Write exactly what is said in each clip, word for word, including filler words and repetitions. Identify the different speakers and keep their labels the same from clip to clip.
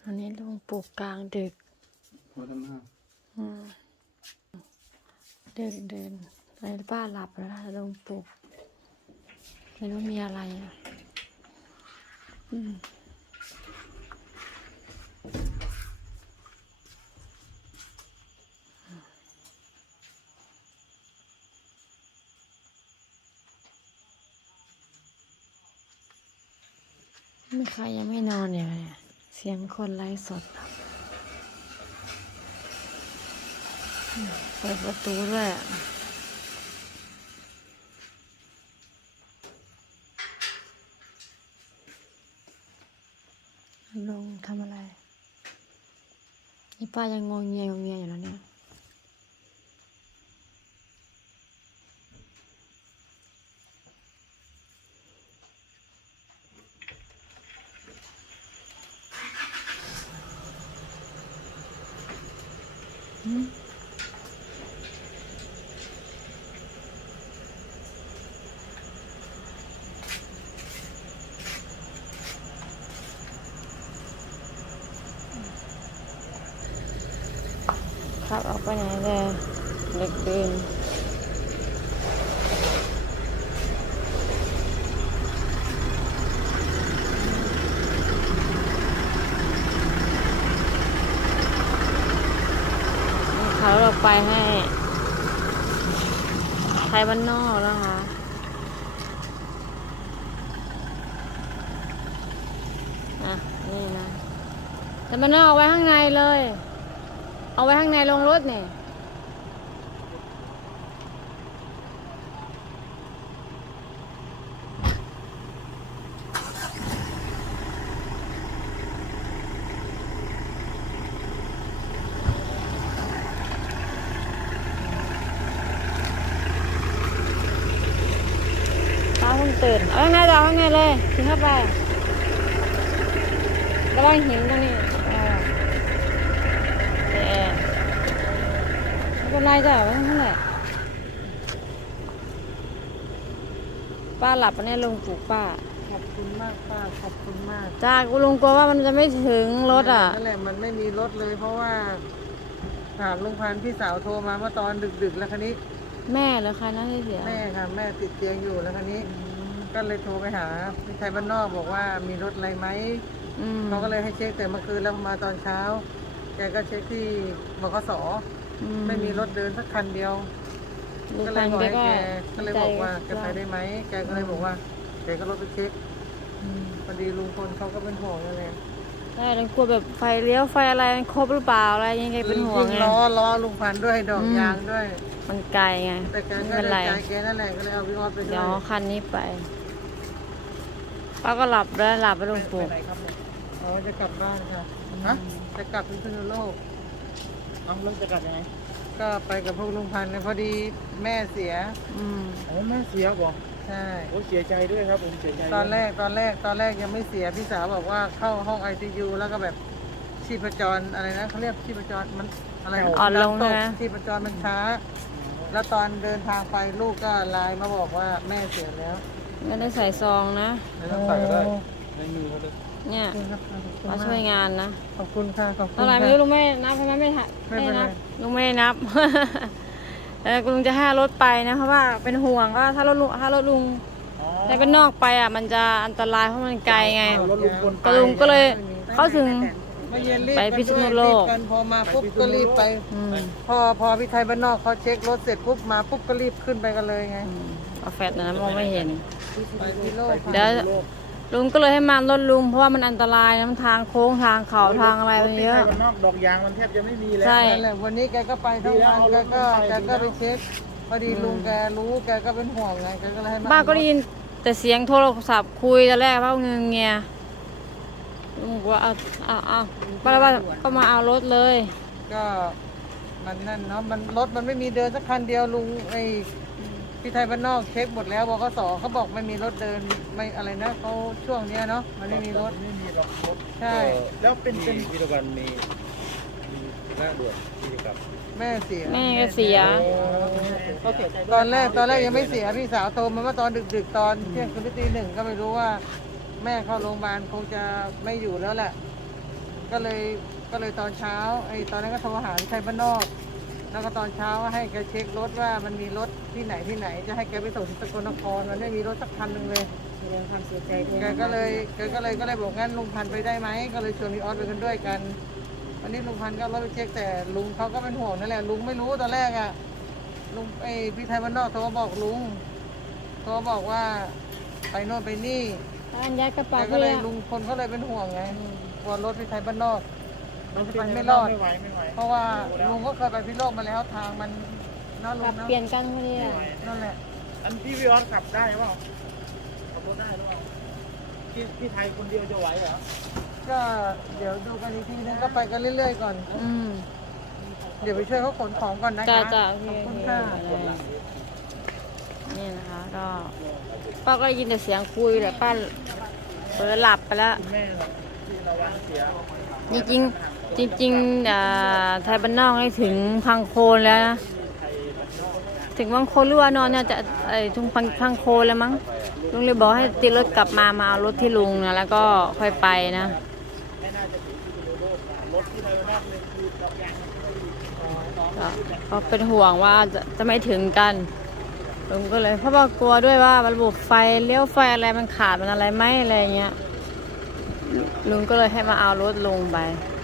Speaker 1: อันนี้ลุงปลูกกลางดึกอืมดึกเดินไปป้าหลับแล้วลุงปลูกไม่รู้มีอะไรอ่ะอืมไม่ใครยังไม่นอนเนี่ยเสียงคนไลฟ์สดเปิดประตูด้วยลงทำอะไรนี่ป้ายังงงเงียงงเงียอยู่แล้วเนี่ยอืมขับออกไปไหนเลยเด็กเดินเขาเราไปให้ไทยบ้านนอกแล้วค่ะอ่ะนี่นะแต่บ้านนอกเอาไว้ข้างในเลยเอาไว้ข้างในลงรถเนี่ยป้าเพิ่งตื่นเอาข้างในต่อข้างในเลยถึงเข้าไประวังหินตรงนี้เออไม่เป็นไรจ้ะไว้ข้างในป้าหลับอันนี้ลุงปลูกป้า
Speaker 2: ขอบคุณมากป้าขอบคุณมาก
Speaker 1: จ้ากูลุงกลัวว่ามันจะไม่ถึงรถอ่ะ
Speaker 2: นั่นแหละมันไม่มีรถเลยเพราะว่าถามลุงพันธ์พี่สาวโทรมาเมื่อตอนดึกๆแล้วคันนี้
Speaker 1: แม่เหรอคะนั่นที่เสีย
Speaker 2: แม่ค่ะแม่ติดเตียงอยู่แล้วคันนี้ก็เลยโทรไปหาพี่ชายบ้านนอกบอกว่ามีรถอะไรไหมเขาก็เลยให้เช็คแต่เมื่อคืนแล้วมาตอนเช้าแกก็เช็คที่บขส.ไม่มีรถเดินสักคันเดียวก็เลยบอกให้แกก็เลยบอกว่าแกไปได้ไหมแกก็เลยบอกว่าแกก็รถไปเช็คพอดีลุงพลเขาก็เป็นห่วงอะไร
Speaker 1: ใช่ลุงกลัวแบบไฟเลี้ยวไฟอะไรครบหรือเปล่าอะไรยังไงเป็นห่วงไง
Speaker 2: ล้อล้อลุงพันด้วยดอกยางด้วย
Speaker 1: มันไกลไง
Speaker 2: แต่แกก็เลยใจแกนั่นแหละก็เลยเอาพี่ออดไปด้วย
Speaker 1: เดี๋ยวคันนี้ไปป้าก็หลับแล้วหลับไปลุงปลูก
Speaker 2: อ๋อจะกลับบ้านค่ะฮะจะกลับพิษณุโลก
Speaker 3: น้องลุงจะกลับยังไง
Speaker 2: ก็ไปกับพวกลุงพันธ์พอดีแม่เสีย
Speaker 1: อืม
Speaker 3: โอ้แม่เสียบอก
Speaker 2: ใช่
Speaker 3: โอ้เสียใจด้วยครับผมเสียใจ
Speaker 2: ตอนแรกตอนแรกตอนแรกยังไม่เสียพี่สาวบอกว่าเข้าห้องไอซียูแล้วก็แบบชีพจรอะไรนะเขาเรียกชีพจรมันอะไร
Speaker 1: อ่อนลงนะ
Speaker 2: ชีพจรมันช้าแล้วตอนเดินทางไปลูกก็ไลน์มาบอกว่าแม่เสียแล้ว
Speaker 1: ไม่ได้ใส่ซองนะ
Speaker 3: ไม่ต้องใส่ก็ได้ในมือเขาเลย
Speaker 1: เนี่ยมาช่วยงานนะ
Speaker 2: ขอบคุณค่ะขอบคุณ
Speaker 1: อะไรไม่รู้ลุงไม่นับใช่ไหมไม่ถ่ายไม่นับลุงไม่ได้นับเออลุงจะให้รถไปนะเพราะว่าเป็นห่วงว่าถ้ารถลุงถ้ารถลุงในเป็นนอกไปอ่ะมันจะอันตรายเพราะมันไกลไงก็ลุงก็เลยเขาถึงไปพิษณุโลก
Speaker 2: พอมาปุ๊บก็รีบไปพอพอพี่ไทยบ้านนอกเขาเช็ครถเสร็จปุ๊บมาปุ๊บก็รีบขึ้นไปกันเลยไง
Speaker 1: เอาแฟดนะมองไม่เห็น
Speaker 2: ไปที่โลก
Speaker 1: เดี๋ยวลุงก็เลยให้มารถลุงเพราะว่ามันอันตรายนะทางโค้งทางเขาทางอะไรเยอะ
Speaker 3: ดอกยางมันแทบจะไม่มีแล้ว
Speaker 1: ใช่
Speaker 2: วันนี้แกก็ไปทั้งวันแกก็แกก็ไปเช็คพอดีลุงแกรู้แกก็เป็นห่วงไงแกก็เลยให้มา
Speaker 1: บ้านก็ได้ยินแต่เสียงโทรศัพท์คุยแต่แรกเพราะเงื้อเงียลุงบอกว่าเอาเอาเอาป้าว่าก็มาเอารถเลย
Speaker 2: ก็มันนั่นเนาะมันรถมันไม่มีเดินสักคันเดียวลุงไอพี่ไทยบ้านนอกเช็คหมดแล้วบขส.เขาบอกไม่มีรถเดินไม่อะไรนะเขาช่วงเนี้ยเนาะมันไม่มีรถ
Speaker 3: ไม่มีรถ
Speaker 2: ใช่
Speaker 3: แล้วเป็นเป็นพิธภัณฑ์มีมีหน้าด่วนที่จะกลับ
Speaker 2: แม่เสีย
Speaker 1: แม่ก็เสีย
Speaker 2: ตอนแรกตอนแรกยังไม่เสียพี่สาวโทรมาเมื่อตอนดึกๆตอนเที่ยงคืนตีหนึ่งก็ไม่รู้ว่าแม่เข้าโรงพยาบาลคงจะไม่อยู่แล้วแหละก็เลยก็เลยตอนเช้าไอ้ตอนนั้นก็โทรหาพี่ชัยบ้านนอกแล้วก็ตอนเช้าก็ให้แกเช็ครถว่ามันมีรถที่ไหนที่ไหนจะให้แกไปส่งที่สกลนครมันไม่มีรถสักคันหนึ่งเลย
Speaker 4: แสดงความเสียใจด้วย
Speaker 2: แกก็เลยแกก็เลยก็เลยบอกงั้นลุงพันธุ์ไปได้ไหมก็เลยชวนพี่ออสไปกันด้วยกันวันนี้ลุงพันธุ์ก็รถไปเช็คแต่ลุงเขาก็เป็นห่วงนั่นแหละลุงไม่รู้ตอนแรกอ่ะลุงไอ้พี่ไทยบ้านนอกโทรมาบอกลุงโทรบอกว่าไปโน่นไปนี่
Speaker 1: อันยัดกระ
Speaker 2: แก
Speaker 1: เป๋า
Speaker 2: ก็
Speaker 1: เล
Speaker 2: เลย
Speaker 1: ย
Speaker 2: ลุงคนก็เลยเป็นห่วงไงกลัวรถพี่ไทยบ้านนอก
Speaker 3: มัน
Speaker 2: มันไม่รอด
Speaker 3: ไม่ไหวไม่ไหว
Speaker 2: เพราะว่าลุงก็เคยไปพิษโลกมาแล้วทางมันน่าล
Speaker 1: ปรั
Speaker 2: ง
Speaker 1: บ
Speaker 2: นะ
Speaker 1: เปลี่ยนกันพอดีอะ
Speaker 2: นั่นแหละ
Speaker 3: อันพี่วิออสขับได้เปล่าขับรถได้หรือเปล่าพี่พี่ไทยคนเดียวจะไหวเหรอ
Speaker 2: ก็เดี๋ยวดูกันอีกทีนึงก็ไปกันเรื่อยๆก่อน
Speaker 1: อืม
Speaker 2: เดี๋ยวไปช่วยเขาขนของก่อนนะคะ
Speaker 1: จ้าจ้าโอเค
Speaker 2: ขอบ
Speaker 1: โอ
Speaker 2: คุณ
Speaker 1: เค
Speaker 2: ค่ะ
Speaker 1: นี่นะคะก็ป้าก็ได้ยินแต่เสียงคุยแหละป้าเผลอหลับไปแล้ว
Speaker 3: คุณแม่ที่ระวังเสีย
Speaker 1: จริงจริงๆจริงๆอ่าไทยบ้านนอกให้ถึงพังโคนแล้วนะถึงพังโคนหรือว่านอนเนี่ยจะไอ้ถึงพังพังโคนแล้วมั้งลุงเลยบอกให้ตีรถกลับมามาเอารถที่ลุงนะแล้วก็ค่อยไปนะ
Speaker 3: ไม่น่าจะถึงที่กิโลโลดรถที่ไทยนอกเลยคือดอกยางมันไม่ได้
Speaker 1: ก็ก็เป็นห่วงว่าจะจะไม่ถึงกันลุงก็เลยเพราะว่ากลัวด้วยว่าระบบไฟเลี้ยวไฟอะไรมันขาดมันอะไรไหมอะไรเงี้ยลุงก็เลยให้มาเอารถลงไป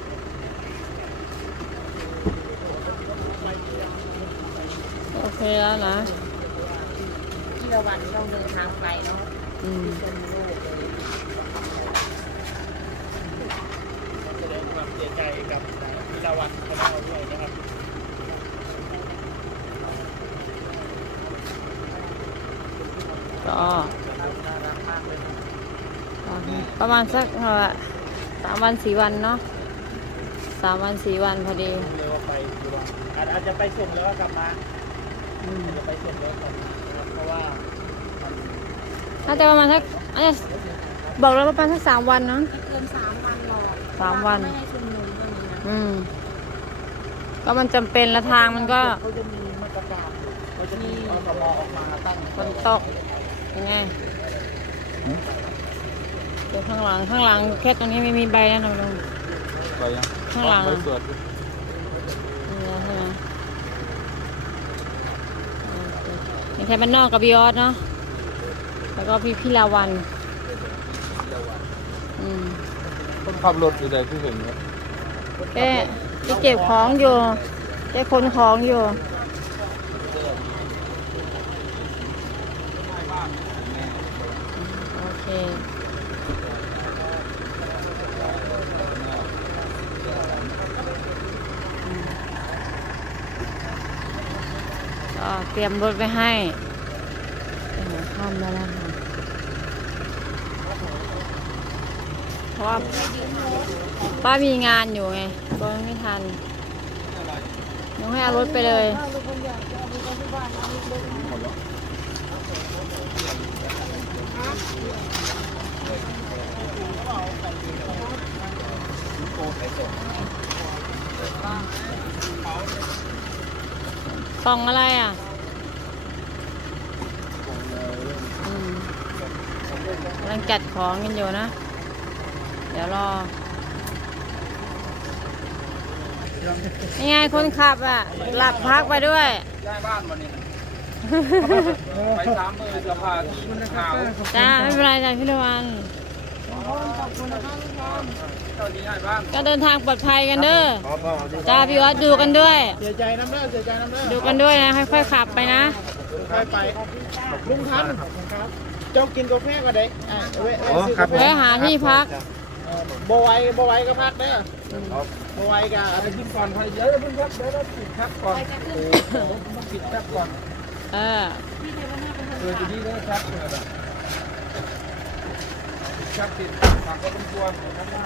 Speaker 1: โอเคแล้วนะ
Speaker 4: ที่ละวันต้องเดินทางไกลเนาะ
Speaker 1: อืม
Speaker 4: ชมโลกเลย
Speaker 3: แสดงความเสียใจกับพิลาวันของเราด้วยนะครับ
Speaker 1: ก็ประมาณสักเท่าไหร่สามวันสี่วันเนาะสามวันสี่วันพอดี
Speaker 3: เร็วไปกี่วันอาจอาจจะไปส่งแล้วก็กลับมา
Speaker 1: อืม
Speaker 3: อาจจะไปส่งแล้วกลับมานะครับเพราะว่ามัน
Speaker 1: น่าจะประมาณสักอันนี้บอกแล้วว่าประมาณสักสามวันเนาะ
Speaker 4: ไม่เกินสามวันหรอก
Speaker 1: สามวัน
Speaker 4: ไม่ให้ชุมนุมก็มีนะ
Speaker 1: อืมก็มันจำเป็นและทางมันก็
Speaker 3: เขาจะมีมาตรการอยู่เขาจะมีอสมออกมาตั้ง
Speaker 1: ฝนตกยังไงเดี๋ยวข้างหลังข้างหลังแค่ตรงนี้ไม่มีใบนะน้องลุง
Speaker 3: ไปยัง
Speaker 1: ข้างหลัง
Speaker 3: ไป
Speaker 1: อะ
Speaker 3: ตรวจ
Speaker 1: นี่นะใช่ไหมมีแค่บ้านนอกกับบิออสเนาะแล้วก็พี่พี่ลาวันอืม
Speaker 3: คนขับรถอยู่ใดที่เห็นครับ
Speaker 1: แกแกเก็บของอยู่แกขนของอยู่โอเคอืมก็เตรียมรถไว้ให้เดี๋ยวข้ามมาแล้วค่ะเพราะว่าป้ามีงานอยู่ไงก็ไม่ทันยังให้เอารถไปเลยกล่องอะไรอ่ะอืมกำลังจัดของกันอยู่นะ เดี๋ยวรอยังไงคนขับอ่ะ หลับพักไปด้วย
Speaker 3: ย้ายบ้านมานี่ไปสามมือจะพาที่หาว
Speaker 1: จ้า ไม่เป็นไรจ้าพี่ละวัน
Speaker 3: เจ้าที่ย้ายบ้าน
Speaker 1: ก็เดินทางปลอดภัยกันเด้อจ้าพี่วัดดูกันด้วย
Speaker 3: เสียใจน้ำเลือดเสียใจน้ำเลือด
Speaker 1: ดูกันด้วยนะ ค่อยๆขับไปนะ
Speaker 3: ไปไปลุงทันเจ้ากินกาแฟก็ได้อ่ะเว้ย
Speaker 2: อ๋อครับ
Speaker 1: ไว้หาที่พัก
Speaker 3: บไหวายบไหวายก็พักเด้อ บไหวายก็เอาไปกินก่อนพอเยอะเพิ่งครับเดี๋ยวเราปิดครับก่อนโอ้ต้องปิดครับก่อน
Speaker 1: เออ
Speaker 3: เออจะดีเลยครับเออครับปิดผักก็ต้องตัวนะครับว่า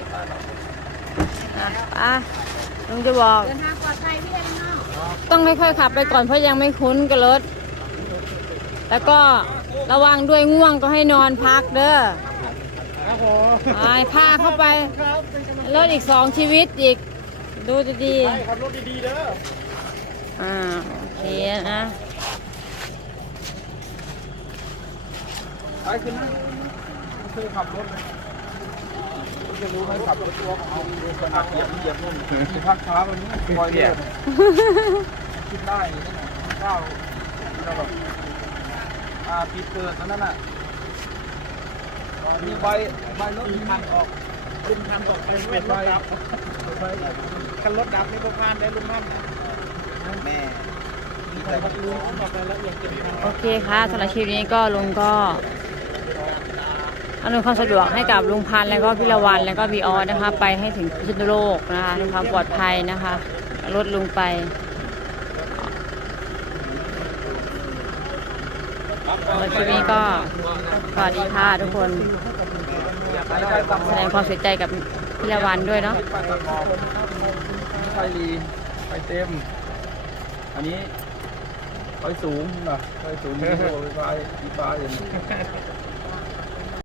Speaker 1: อ่ะป้าลุงจะบอก
Speaker 4: เดินทางปลอดภัยพี่เอ็มเนาะ
Speaker 1: ต้องค่อยๆขับไปก่อนเพราะยังไม่คุ้นกับรถ แล้วก็ระวังด้วยง่วงก็ให้นอนพักเด้อ
Speaker 3: ครับผม
Speaker 1: ไปพาเข้าไป
Speaker 3: ครับเป็นกำลัง
Speaker 1: รถอีกสองชีวิตอีก ดูดี
Speaker 3: ใจขับรถดีๆเด้อ
Speaker 1: ๆอ่าโอเคนะ
Speaker 3: ไปขึ้นนะเคยขับรถไหมจะรู้ไหมขับรถตัวของเราขนาดเหยียบเหยียบนู่นที่พักช้ามันนี่คอยเรียกคิดได้นี่นะข้าวเราแบบอ่าปีเกิดนั่นน่ะมีใบใบรถทางออกลุงทำตกไปเวทรถดับคันรถดับไม่ต้องผ่านได้ลุงท่านแม่แต่ก็ลุงบอกรายละเอียดเก็บทาง
Speaker 1: โอเคค่ะสำหรับคลิปนี้ก็ลุงก็อำนวยความสะดวกให้กับลุงพันธุ์แล้วก็พิรวันแล้วก็บีออสนะคะไปให้ถึงพิษณุโลกนะคะในความปลอดภัยนะคะรถลุงไปสำหรับคลิปนี้ก็สวัสดีค่ะทุกคนแสดงความเสียใจกับพิรวันด้วยเนาะ
Speaker 3: ไฟรีไฟเต็มอันนี้ไฟสูงนะไฟสูงนี่ไฟไฟฟ้าอย่างนี้